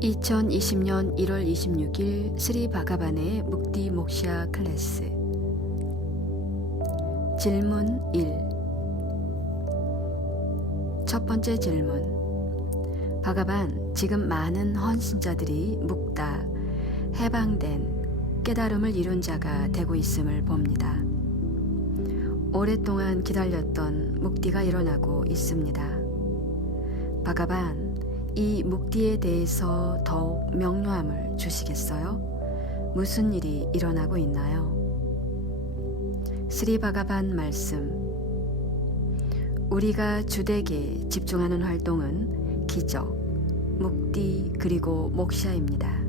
2020년 1월 26일 스리 바가반의 묵디 목샤 클래스. 질문 1. 첫 번째 질문. 바가반, 지금 많은 헌신자들이 묵다, 해방된 깨달음을 이룬 자가 되고 있음을 봅니다. 오랫동안 기다렸던 묵디가 일어나고 있습니다. 바가반, 이 묵디에 대해서 더욱 명료함을 주시겠어요? 무슨 일이 일어나고 있나요? 스리 바가반 말씀. 우리가 주되게 집중하는 활동은 기적, 묵디 그리고 목샤입니다.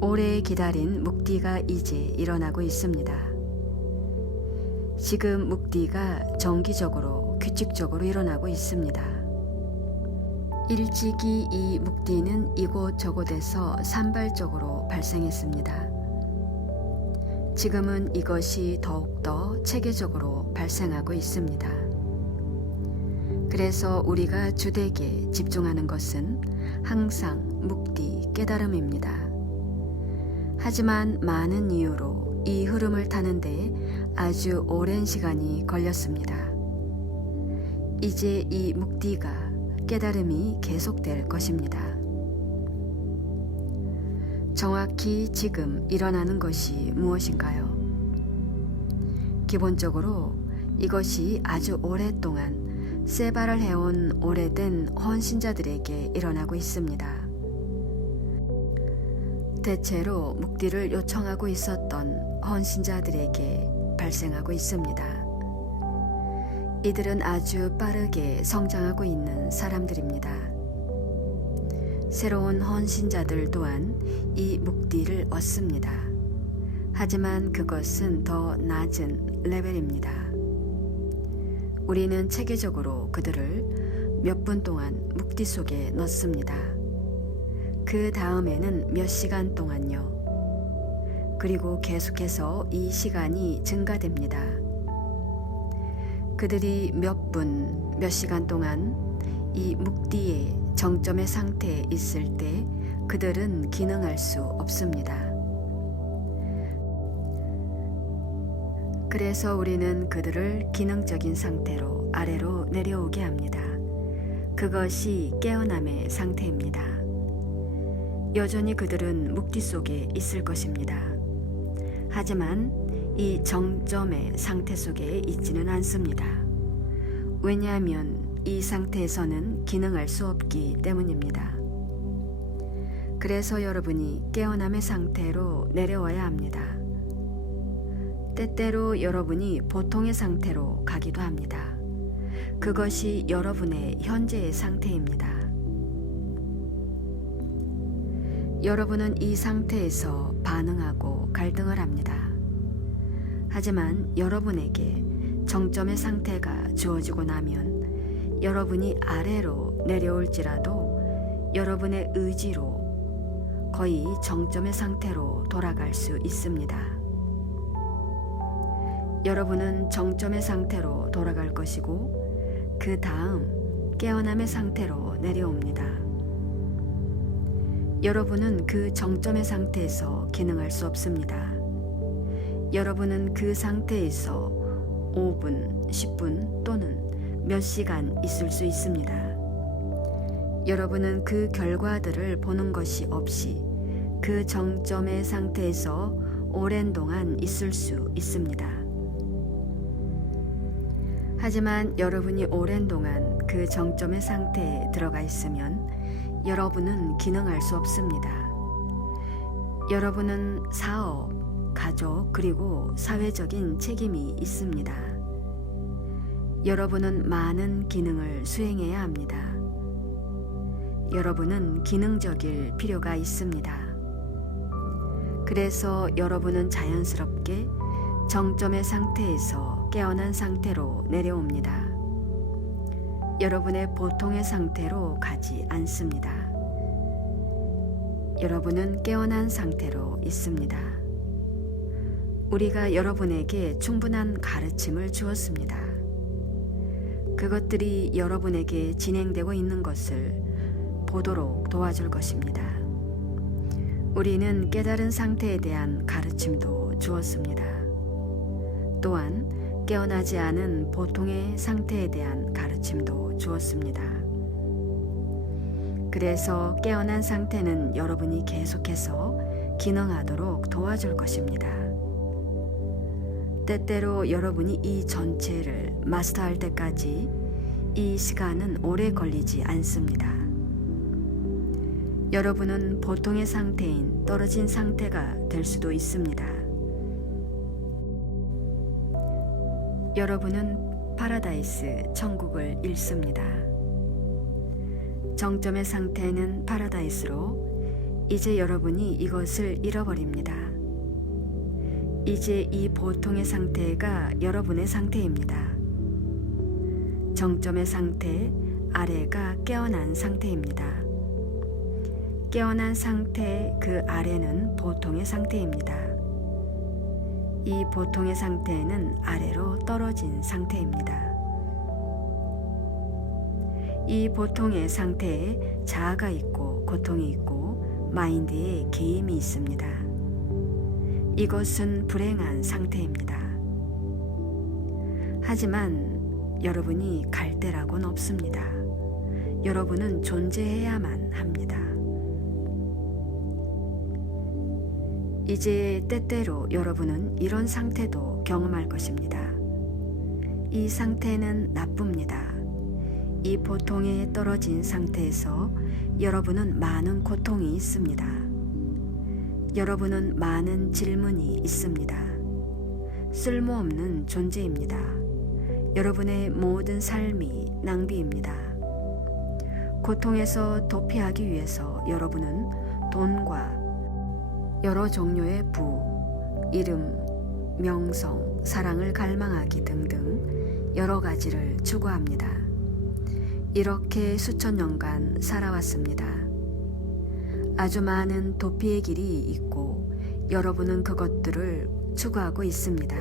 오래 기다린 묵디가 이제 일어나고 있습니다. 지금 묵디가 정기적으로 규칙적으로 일어나고 있습니다. 일찍이 이 묵디는 이곳저곳에서 산발적으로 발생했습니다. 지금은 이것이 더욱더 체계적으로 발생하고 있습니다. 그래서 우리가 주되게 집중하는 것은 항상 묵디 깨달음입니다. 하지만 많은 이유로 이 흐름을 타는데 아주 오랜 시간이 걸렸습니다. 이제 이 묵디가 깨달음이 계속될 것입니다. 정확히 지금 일어나는 것이 무엇인가요? 기본적으로 이것이 아주 오랫동안 세바를 해온 오래된 헌신자들에게 일어나고 있습니다. 대체로 묵디를 요청하고 있었던 헌신자들에게 발생하고 있습니다. 이들은 아주 빠르게 성장하고 있는 사람들입니다. 새로운 헌신자들 또한 이 묵디를 얻습니다. 하지만 그것은 더 낮은 레벨입니다. 우리는 체계적으로 그들을 몇 분 동안 묵디 속에 넣습니다. 그 다음에는 몇 시간 동안요. 그리고 계속해서 이 시간이 증가됩니다. 그들이 몇 분, 몇 시간 동안 이 묵디의 정점의 상태에 있을 때 그들은 기능할 수 없습니다. 그래서 우리는 그들을 기능적인 상태로 아래로 내려오게 합니다. 그것이 깨어남의 상태입니다. 여전히 그들은 묵디 속에 있을 것입니다. 하지만 이 정점의 상태 속에 있지는 않습니다. 왜냐하면 이 상태에서는 기능할 수 없기 때문입니다. 그래서 여러분이 깨어남의 상태로 내려와야 합니다. 때때로 여러분이 보통의 상태로 가기도 합니다. 그것이 여러분의 현재의 상태입니다. 여러분은 이 상태에서 반응하고 갈등을 합니다. 하지만 여러분에게 정점의 상태가 주어지고 나면 여러분이 아래로 내려올지라도 여러분의 의지로 거의 정점의 상태로 돌아갈 수 있습니다. 여러분은 정점의 상태로 돌아갈 것이고 그 다음 깨어남의 상태로 내려옵니다. 여러분은 그 정점의 상태에서 기능할 수 없습니다. 여러분은 그 상태에서 5분, 10분 또는 몇 시간 있을 수 있습니다. 여러분은 그 결과들을 보는 것이 없이 그 정점의 상태에서 오랜 동안 있을 수 있습니다. 하지만 여러분이 오랜 동안 그 정점의 상태에 들어가 있으면 여러분은 기능할 수 없습니다. 여러분은 사업, 가족 그리고 사회적인 책임이 있습니다. 여러분은 많은 기능을 수행해야 합니다. 여러분은 기능적일 필요가 있습니다. 그래서 여러분은 자연스럽게 정점의 상태에서 깨어난 상태로 내려옵니다. 여러분의 보통의 상태로 가지 않습니다. 여러분은 깨어난 상태로 있습니다. 우리가 여러분에게 충분한 가르침을 주었습니다. 그것들이 여러분에게 진행되고 있는 것을 보도록 도와줄 것입니다. 우리는 깨달은 상태에 대한 가르침도 주었습니다. 또한 깨어나지 않은 보통의 상태에 대한 가르침도 주었습니다. 그래서 깨어난 상태는 여러분이 계속해서 기능하도록 도와줄 것입니다. 때때로 여러분이 이 전체를 마스터할 때까지 이 시간은 오래 걸리지 않습니다. 여러분은 보통의 상태인 떨어진 상태가 될 수도 있습니다. 여러분은 파라다이스, 천국을 잃습니다. 정점의 상태는 파라다이스로 이제 여러분이 이것을 잃어버립니다. 이제 이 보통의 상태가 여러분의 상태입니다. 정점의 상태, 아래가 깨어난 상태입니다. 깨어난 상태 그 아래는 보통의 상태입니다. 이 보통의 상태는 아래로 떨어진 상태입니다. 이 보통의 상태에 자아가 있고 고통이 있고 마인드에 개임이 있습니다. 이것은 불행한 상태입니다. 하지만 여러분이 갈 데라고는 없습니다. 여러분은 존재해야만 합니다. 이제 때때로 여러분은 이런 상태도 경험할 것입니다. 이 상태는 나쁩니다. 이 보통에 떨어진 상태에서 여러분은 많은 고통이 있습니다. 여러분은 많은 질문이 있습니다. 쓸모없는 존재입니다. 여러분의 모든 삶이 낭비입니다. 고통에서 도피하기 위해서 여러분은 돈과 여러 종류의 부, 이름, 명성, 사랑을 갈망하기 등등 여러 가지를 추구합니다. 이렇게 수천 년간 살아왔습니다. 아주 많은 도피의 길이 있고 여러분은 그것들을 추구하고 있습니다.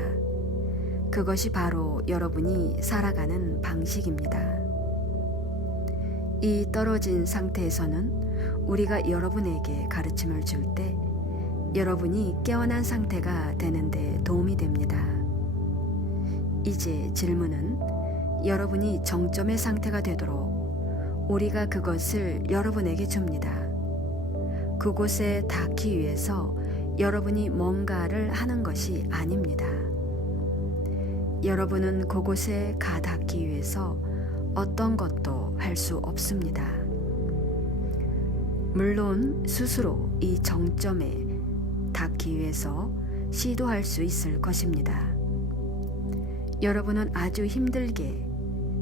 그것이 바로 여러분이 살아가는 방식입니다. 이 떨어진 상태에서는 우리가 여러분에게 가르침을 줄 때 여러분이 깨어난 상태가 되는데 도움이 됩니다. 이제 질문은 여러분이 정점의 상태가 되도록 우리가 그것을 여러분에게 줍니다. 그곳에 닿기 위해서 여러분이 뭔가를 하는 것이 아닙니다. 여러분은 그곳에 가 닿기 위해서 어떤 것도 할 수 없습니다. 물론 스스로 이 정점에 닿기 위해서 시도할 수 있을 것입니다. 여러분은 아주 힘들게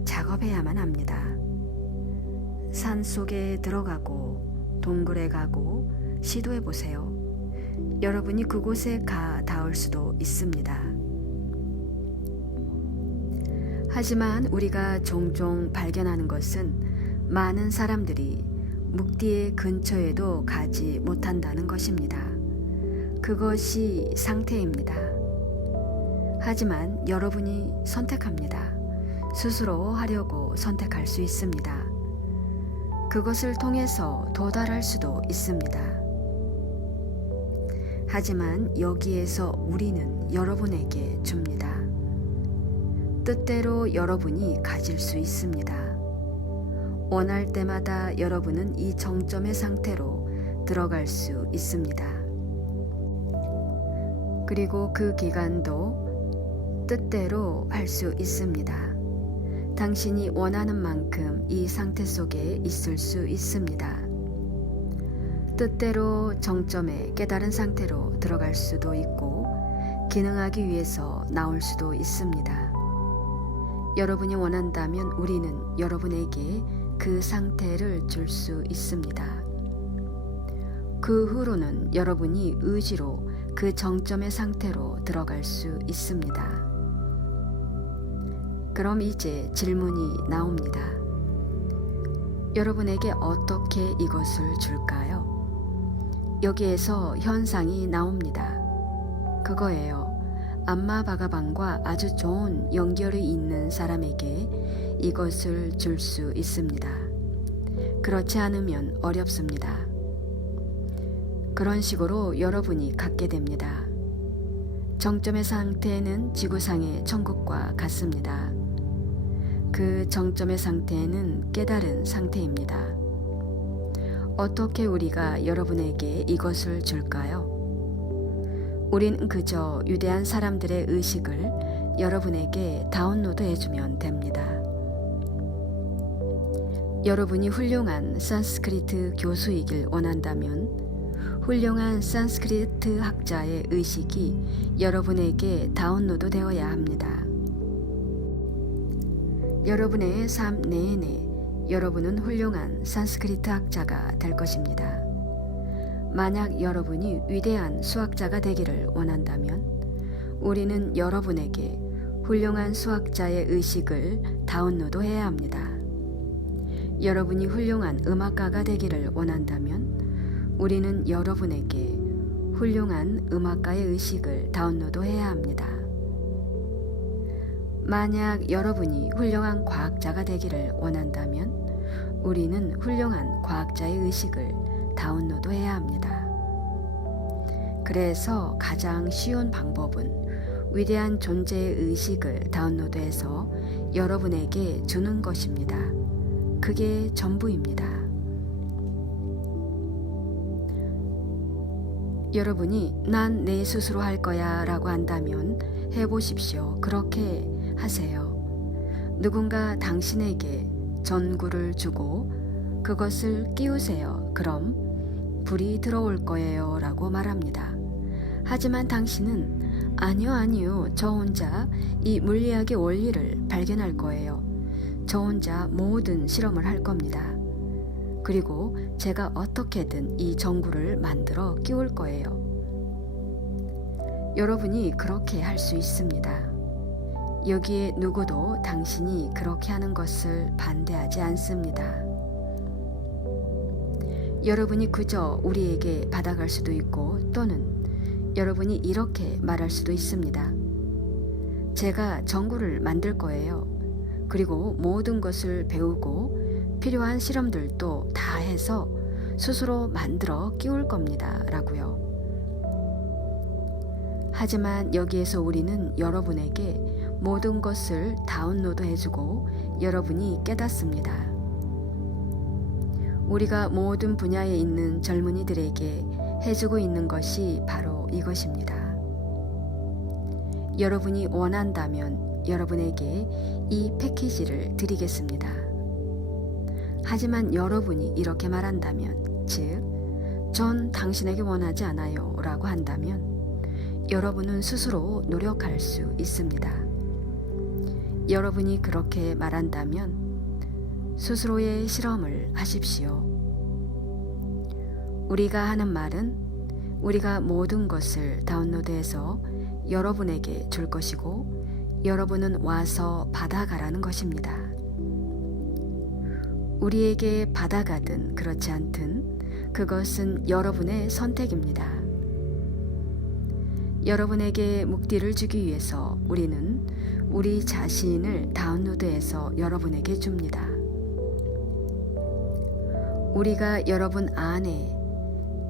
작업해야만 합니다. 산 속에 들어가고 동굴에 가고 시도해 보세요. 여러분이 그곳에 가 닿을 수도 있습니다. 하지만 우리가 종종 발견하는 것은 많은 사람들이 묵디의 근처에도 가지 못한다는 것입니다. 그것이 상태입니다. 하지만 여러분이 선택합니다. 스스로 하려고 선택할 수 있습니다. 그것을 통해서 도달할 수도 있습니다. 하지만 여기에서 우리는 여러분에게 줍니다. 뜻대로 여러분이 가질 수 있습니다. 원할 때마다 여러분은 이 정점의 상태로 들어갈 수 있습니다. 그리고 그 기간도 뜻대로 할 수 있습니다. 당신이 원하는 만큼 이 상태 속에 있을 수 있습니다. 뜻대로 정점에 깨달은 상태로 들어갈 수도 있고 기능하기 위해서 나올 수도 있습니다. 여러분이 원한다면 우리는 여러분에게 그 상태를 줄 수 있습니다. 그 후로는 여러분이 의지로 그 정점의 상태로 들어갈 수 있습니다. 그럼 이제 질문이 나옵니다. 여러분에게 어떻게 이것을 줄까요? 여기에서 현상이 나옵니다. 그거예요. 암마 바가방과 아주 좋은 연결이 있는 사람에게 이것을 줄 수 있습니다. 그렇지 않으면 어렵습니다. 그런 식으로 여러분이 갖게 됩니다. 정점의 상태는 지구상의 천국과 같습니다. 그 정점의 상태는 깨달은 상태입니다. 어떻게 우리가 여러분에게 이것을 줄까요? 우린 그저 위대한 사람들의 의식을 여러분에게 다운로드 해주면 됩니다. 여러분이 훌륭한 산스크리트 교수이길 원한다면 훌륭한 산스크리트 학자의 의식이 여러분에게 다운로드 되어야 합니다. 여러분의 삶 내내 여러분은 훌륭한 산스크리트 학자가 될 것입니다. 만약 여러분이 위대한 수학자가 되기를 원한다면 우리는 여러분에게 훌륭한 수학자의 의식을 다운로드 해야 합니다. 여러분이 훌륭한 음악가가 되기를 원한다면 우리는 여러분에게 훌륭한 음악가의 의식을 다운로드 해야 합니다. 만약 여러분이 훌륭한 과학자가 되기를 원한다면 우리는 훌륭한 과학자의 의식을 다운로드 해야 합니다. 그래서 가장 쉬운 방법은 위대한 존재의 의식을 다운로드해서 여러분에게 주는 것입니다. 그게 전부입니다. 여러분이 난 내 스스로 할 거야 라고 한다면 해보십시오. 그렇게 하세요. 누군가 당신에게 전구를 주고 그것을 끼우세요. 그럼 불이 들어올 거예요 라고 말합니다. 하지만 당신은 아니요, 저 혼자 이 물리학의 원리를 발견할 거예요. 저 혼자 모든 실험을 할 겁니다. 그리고 제가 어떻게든 이 전구를 만들어 끼울 거예요. 여러분이 그렇게 할 수 있습니다. 여기에 누구도 당신이 그렇게 하는 것을 반대하지 않습니다. 여러분이 그저 우리에게 받아갈 수도 있고 또는 여러분이 이렇게 말할 수도 있습니다. 제가 전구를 만들 거예요. 그리고 모든 것을 배우고 필요한 실험들도 다 해서 스스로 만들어 끼울 겁니다. 라고요. 하지만 여기에서 우리는 여러분에게 모든 것을 다운로드 해주고 여러분이 깨닫습니다. 우리가 모든 분야에 있는 젊은이들에게 해주고 있는 것이 바로 이것입니다. 여러분이 원한다면 여러분에게 이 패키지를 드리겠습니다. 하지만 여러분이 이렇게 말한다면, 즉, 전 당신에게 원하지 않아요 라고 한다면 여러분은 스스로 노력할 수 있습니다. 여러분이 그렇게 말한다면 스스로의 실험을 하십시오. 우리가 하는 말은 우리가 모든 것을 다운로드해서 여러분에게 줄 것이고 여러분은 와서 받아가라는 것입니다. 우리에게 받아가든 그렇지 않든 그것은 여러분의 선택입니다. 여러분에게 묵디를 주기 위해서 우리는 우리 자신을 다운로드해서 여러분에게 줍니다. 우리가 여러분 안에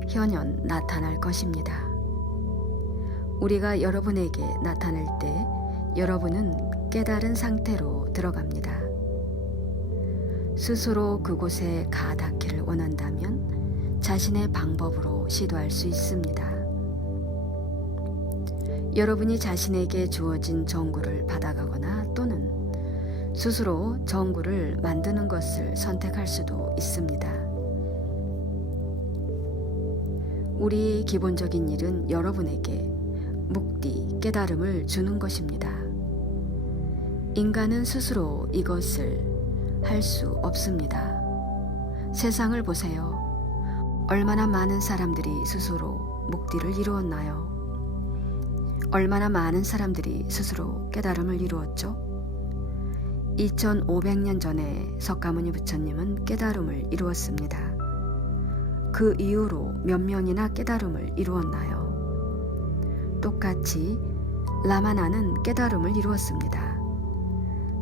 현현 나타날 것입니다. 우리가 여러분에게 나타날 때 여러분은 깨달은 상태로 들어갑니다. 스스로 그곳에 가 닿기를 원한다면 자신의 방법으로 시도할 수 있습니다. 여러분이 자신에게 주어진 전구를 받아가거나 또는 스스로 전구를 만드는 것을 선택할 수도 있습니다. 우리의 기본적인 일은 여러분에게 묵디, 깨달음을 주는 것입니다. 인간은 스스로 이것을 할 수 없습니다. 세상을 보세요. 얼마나 많은 사람들이 스스로 묵디를 이루었나요? 얼마나 많은 사람들이 스스로 깨달음을 이루었죠? 2500년 전에 석가모니 부처님은 깨달음을 이루었습니다. 그 이후로 몇 명이나 깨달음을 이루었나요? 똑같이 라마나는 깨달음을 이루었습니다.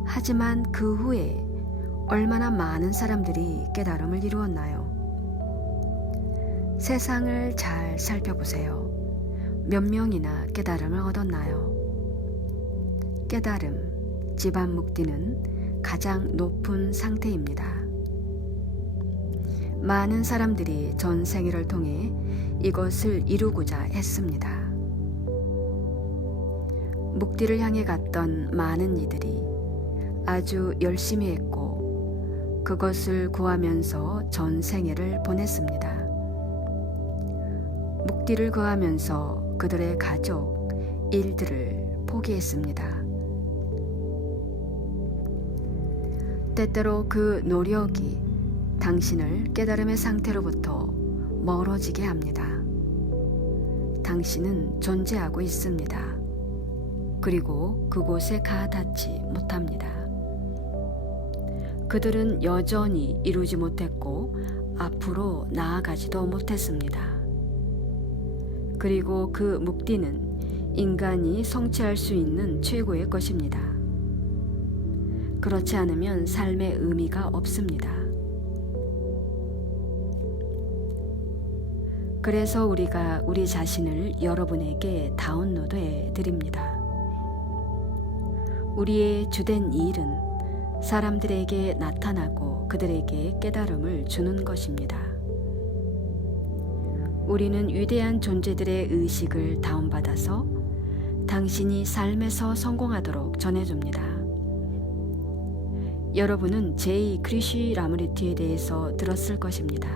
하지만 그 후에 얼마나 많은 사람들이 깨달음을 이루었나요? 세상을 잘 살펴보세요. 몇 명이나 깨달음을 얻었나요? 깨달음, 지반묵디는 가장 높은 상태입니다. 많은 사람들이 전 생애를 통해 이것을 이루고자 했습니다. 묵디를 향해 갔던 많은 이들이 아주 열심히 했고 그것을 구하면서 전 생애를 보냈습니다. 묵디를 구하면서 그들의 가족, 일들을 포기했습니다. 때때로 그 노력이 당신을 깨달음의 상태로부터 멀어지게 합니다. 당신은 존재하고 있습니다. 그리고 그곳에 가 닿지 못합니다. 그들은 여전히 이루지 못했고 앞으로 나아가지도 못했습니다. 그리고 그 묵디는 인간이 성취할 수 있는 최고의 것입니다. 그렇지 않으면 삶의 의미가 없습니다. 그래서 우리가 우리 자신을 여러분에게 다운로드해 드립니다. 우리의 주된 일은 사람들에게 나타나고 그들에게 깨달음을 주는 것입니다. 우리는 위대한 존재들의 의식을 다운받아서 당신이 삶에서 성공하도록 전해줍니다. 여러분은 제이 크리시나무르티에 대해서 들었을 것입니다.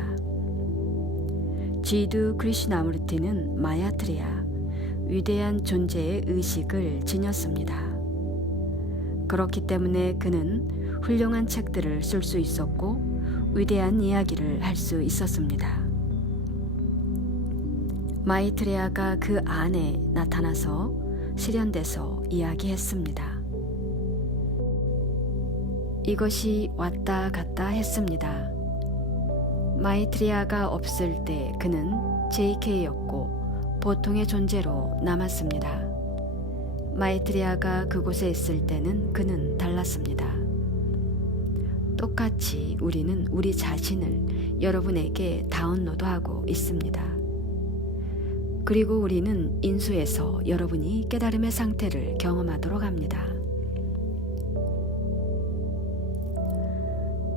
지두 크리시나무르티는 마야트레야, 위대한 존재의 의식을 지녔습니다. 그렇기 때문에 그는 훌륭한 책들을 쓸 수 있었고 위대한 이야기를 할 수 있었습니다. 마이트레야가 그 안에 나타나서 실현돼서 이야기했습니다. 이것이 왔다 갔다 했습니다. 마이트레야가 없을 때 그는 JK였고 보통의 존재로 남았습니다. 마이트레야가 그곳에 있을 때는 그는 달랐습니다. 똑같이 우리는 우리 자신을 여러분에게 다운로드하고 있습니다. 그리고 우리는 인수해서 여러분이 깨달음의 상태를 경험하도록 합니다.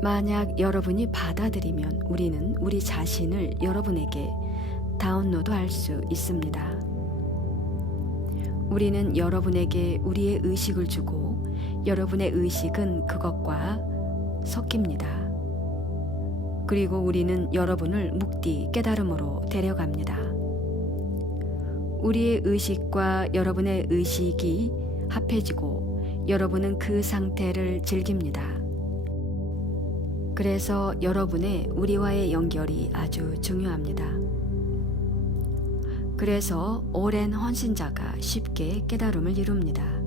만약 여러분이 받아들이면 우리는 우리 자신을 여러분에게 다운로드할 수 있습니다. 우리는 여러분에게 우리의 의식을 주고 여러분의 의식은 그것과 섞입니다. 그리고 우리는 여러분을 묵디 깨달음으로 데려갑니다. 우리의 의식과 여러분의 의식이 합해지고 여러분은 그 상태를 즐깁니다. 그래서 여러분의 우리와의 연결이 아주 중요합니다. 그래서 오랜 헌신자가 쉽게 깨달음을 이룹니다.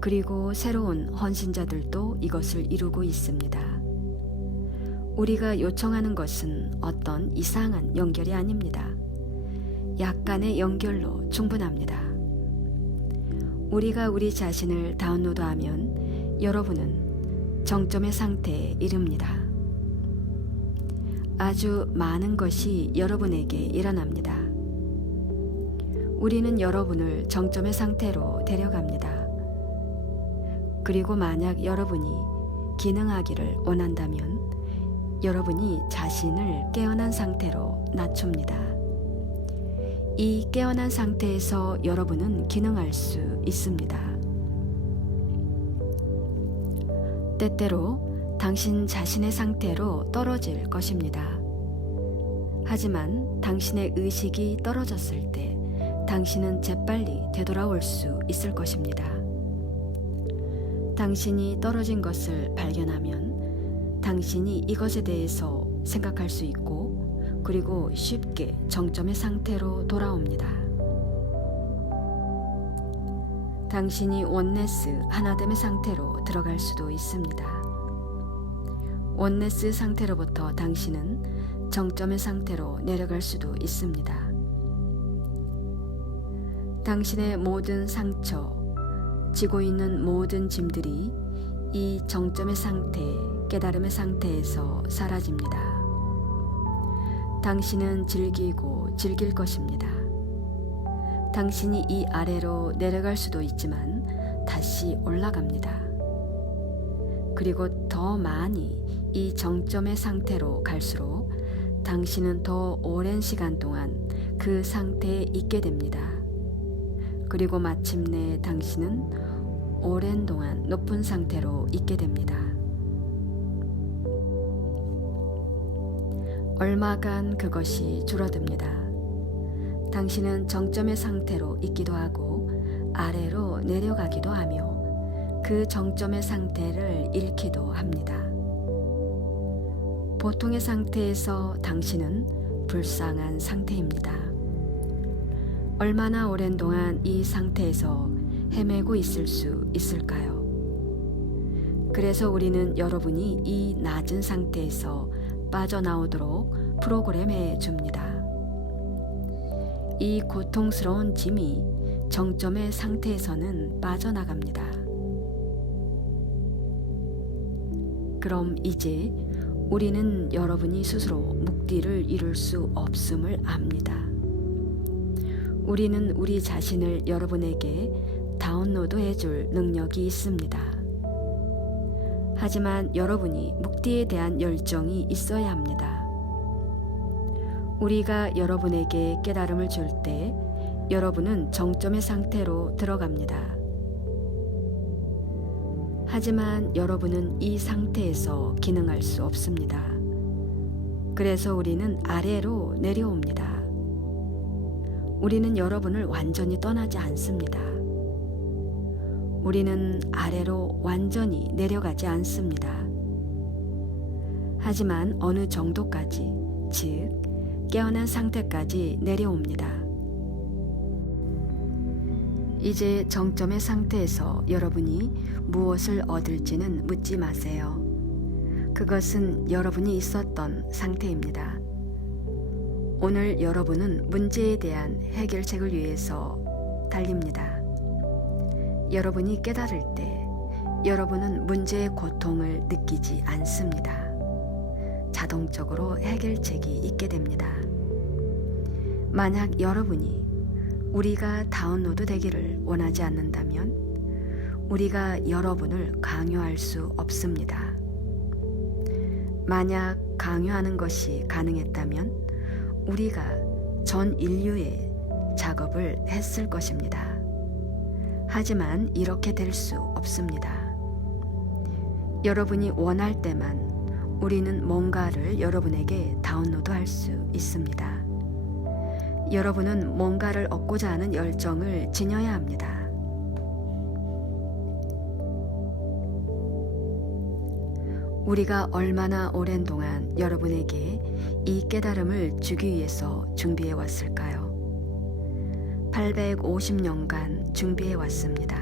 그리고 새로운 헌신자들도 이것을 이루고 있습니다. 우리가 요청하는 것은 어떤 이상한 연결이 아닙니다. 약간의 연결로 충분합니다. 우리가 우리 자신을 다운로드하면 여러분은 정점의 상태에 이릅니다. 아주 많은 것이 여러분에게 일어납니다. 우리는 여러분을 정점의 상태로 데려갑니다. 그리고 만약 여러분이 기능하기를 원한다면 여러분이 자신을 깨어난 상태로 낮춥니다. 이 깨어난 상태에서 여러분은 기능할 수 있습니다. 때때로 당신 자신의 상태로 떨어질 것입니다. 하지만 당신의 의식이 떨어졌을 때 당신은 재빨리 되돌아올 수 있을 것입니다. 당신이 떨어진 것을 발견하면 당신이 이것에 대해서 생각할 수 있고 그리고 쉽게 정점의 상태로 돌아옵니다. 당신이 원네스 하나됨의 상태로 들어갈 수도 있습니다. 원네스 상태로부터 당신은 정점의 상태로 내려갈 수도 있습니다. 당신의 모든 상처, 지고 있는 모든 짐들이 이 정점의 상태에 깨달음의 상태에서 사라집니다. 당신은 즐기고 즐길 것입니다. 당신이 이 아래로 내려갈 수도 있지만 다시 올라갑니다. 그리고 더 많이 이 정점의 상태로 갈수록 당신은 더 오랜 시간 동안 그 상태에 있게 됩니다. 그리고 마침내 당신은 오랜 동안 높은 상태로 있게 됩니다. 얼마간 그것이 줄어듭니다. 당신은 정점의 상태로 있기도 하고 아래로 내려가기도 하며 그 정점의 상태를 잃기도 합니다. 보통의 상태에서 당신은 불쌍한 상태입니다. 얼마나 오랜 동안 이 상태에서 헤매고 있을 수 있을까요? 그래서 우리는 여러분이 이 낮은 상태에서 빠져나오도록 프로그램해 줍니다. 이 고통스러운 짐이 정점의 상태에서는 빠져나갑니다. 그럼 이제 우리는 여러분이 스스로 묵디를 이룰 수 없음을 압니다. 우리는 우리 자신을 여러분에게 다운로드 해줄 능력이 있습니다. 하지만 여러분이 묵디에 대한 열정이 있어야 합니다. 우리가 여러분에게 깨달음을 줄 때 여러분은 정점의 상태로 들어갑니다. 하지만 여러분은 이 상태에서 기능할 수 없습니다. 그래서 우리는 아래로 내려옵니다. 우리는 여러분을 완전히 떠나지 않습니다. 우리는 아래로 완전히 내려가지 않습니다. 하지만 어느 정도까지, 즉 깨어난 상태까지 내려옵니다. 이제 정점의 상태에서 여러분이 무엇을 얻을지는 묻지 마세요. 그것은 여러분이 있었던 상태입니다. 오늘 여러분은 문제에 대한 해결책을 위해서 달립니다. 여러분이 깨달을 때 여러분은 문제의 고통을 느끼지 않습니다. 자동적으로 해결책이 있게 됩니다. 만약 여러분이 우리가 다운로드 되기를 원하지 않는다면 우리가 여러분을 강요할 수 없습니다. 만약 강요하는 것이 가능했다면 우리가 전 인류의 작업을 했을 것입니다. 하지만 이렇게 될 수 없습니다. 여러분이 원할 때만 우리는 뭔가를 여러분에게 다운로드할 수 있습니다. 여러분은 뭔가를 얻고자 하는 열정을 지녀야 합니다. 우리가 얼마나 오랜 동안 여러분에게 이 깨달음을 주기 위해서 준비해 왔을까요? 850년간 준비해 왔습니다.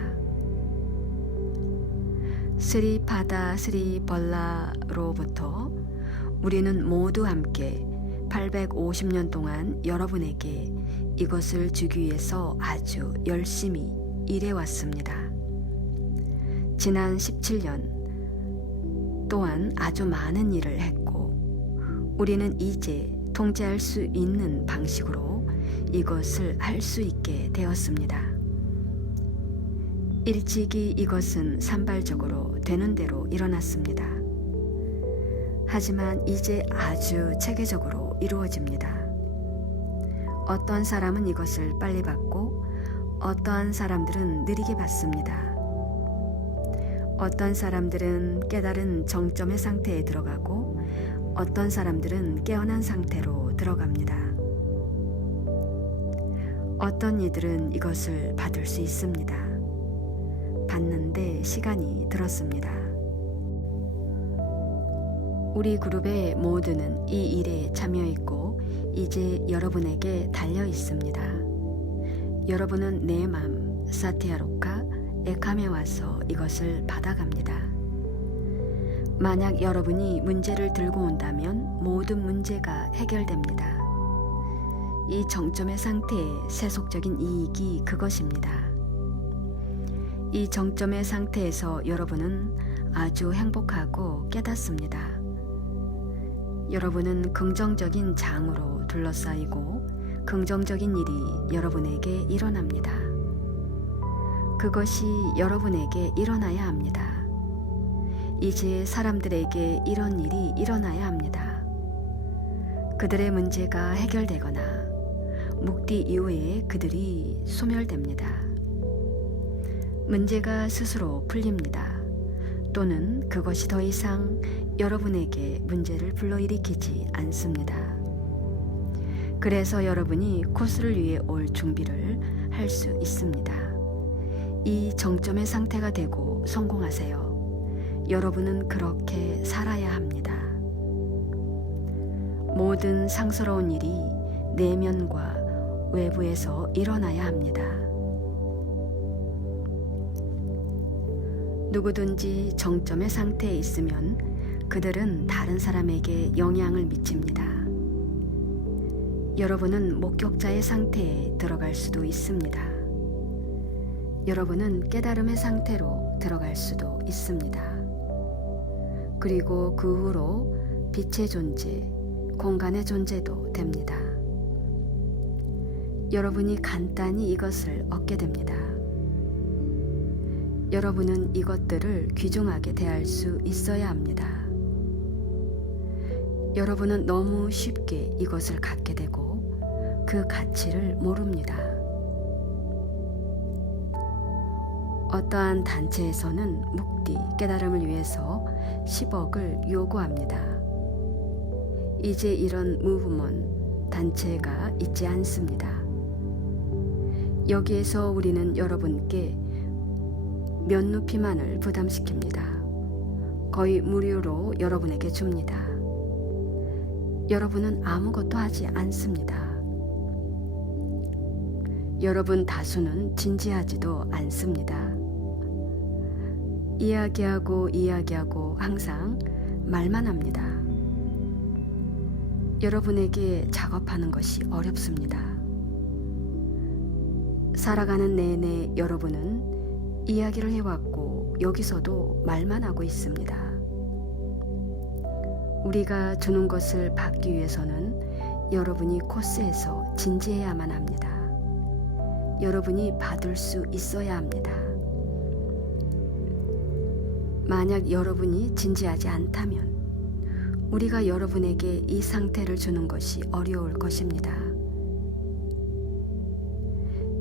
스리파다 스리벌라로부터 우리는 모두 함께 850년 동안 여러분에게 이것을 주기 위해서 아주 열심히 일해왔습니다. 지난 17년 또한 아주 많은 일을 했고 우리는 이제 통제할 수 있는 방식으로 이것을 할 수 있게 되었습니다. 일찍이 이것은 산발적으로 되는 대로 일어났습니다. 하지만 이제 아주 체계적으로 이루어집니다. 어떤 사람은 이것을 빨리 받고 어떠한 사람들은 느리게 받습니다. 어떤 사람들은 깨달은 정점의 상태에 들어가고 어떤 사람들은 깨어난 상태로 들어갑니다. 어떤 이들은 이것을 받을 수 있습니다. 받는데 시간이 들었습니다. 우리 그룹의 모두는 이 일에 참여했고 이제 여러분에게 달려 있습니다. 여러분은 내 맘 사티아로카 에캄에 와서 이것을 받아갑니다. 만약 여러분이 문제를 들고 온다면 모든 문제가 해결됩니다. 이 정점의 상태의 세속적인 이익이 그것입니다. 이 정점의 상태에서 여러분은 아주 행복하고 깨닫습니다. 여러분은 긍정적인 장으로 둘러싸이고 긍정적인 일이 여러분에게 일어납니다. 그것이 여러분에게 일어나야 합니다. 이제 사람들에게 이런 일이 일어나야 합니다. 그들의 문제가 해결되거나 묵디 이후에 그들이 소멸됩니다. 문제가 스스로 풀립니다. 또는 그것이 더 이상 여러분에게 문제를 불러일으키지 않습니다. 그래서 여러분이 코스를 위해 올 준비를 할 수 있습니다. 이 정점의 상태가 되고 성공하세요. 여러분은 그렇게 살아야 합니다. 모든 상스러운 일이 내면과 외부에서 일어나야 합니다. 누구든지 정점의 상태에 있으면 그들은 다른 사람에게 영향을 미칩니다. 여러분은 목격자의 상태에 들어갈 수도 있습니다. 여러분은 깨달음의 상태로 들어갈 수도 있습니다. 그리고 그 후로 빛의 존재, 공간의 존재도 됩니다. 여러분이 간단히 이것을 얻게 됩니다. 여러분은 이것들을 귀중하게 대할 수 있어야 합니다. 여러분은 너무 쉽게 이것을 갖게 되고 그 가치를 모릅니다. 어떠한 단체에서는 묵디, 깨달음을 위해서 10억을 요구합니다. 이제 이런 무브먼 단체가 있지 않습니다. 여기에서 우리는 여러분께 면누피만을 부담시킵니다. 거의 무료로 여러분에게 줍니다. 여러분은 아무것도 하지 않습니다. 여러분 다수는 진지하지도 않습니다. 이야기하고 항상 말만 합니다. 여러분에게 작업하는 것이 어렵습니다. 살아가는 내내 여러분은 이야기를 해왔고 여기서도 말만 하고 있습니다. 우리가 주는 것을 받기 위해서는 여러분이 코스에서 진지해야만 합니다. 여러분이 받을 수 있어야 합니다. 만약 여러분이 진지하지 않다면 우리가 여러분에게 이 상태를 주는 것이 어려울 것입니다.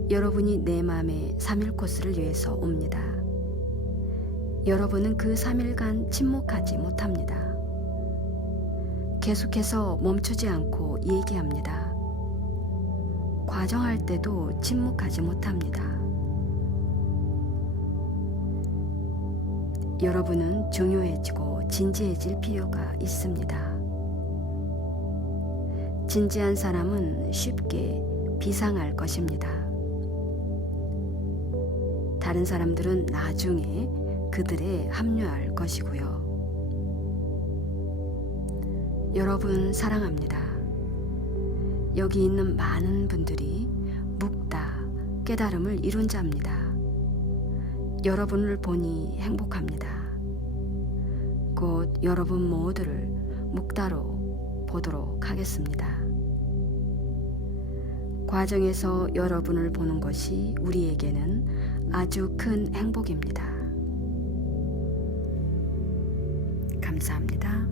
여러분이 내 맘의 3일 코스를 위해서 옵니다. 여러분은 그 3일간 침묵하지 못합니다. 계속해서 멈추지 않고 얘기합니다. 과정할 때도 침묵하지 못합니다. 여러분은 중요해지고 진지해질 필요가 있습니다. 진지한 사람은 쉽게 비상할 것입니다. 다른 사람들은 나중에 그들에 합류할 것이고요. 여러분 사랑합니다. 여기 있는 많은 분들이 묵다, 깨달음을 이룬 자입니다. 여러분을 보니 행복합니다. 곧 여러분 모두를 묵다로 보도록 하겠습니다. 과정에서 여러분을 보는 것이 우리에게는 아주 큰 행복입니다. 감사합니다.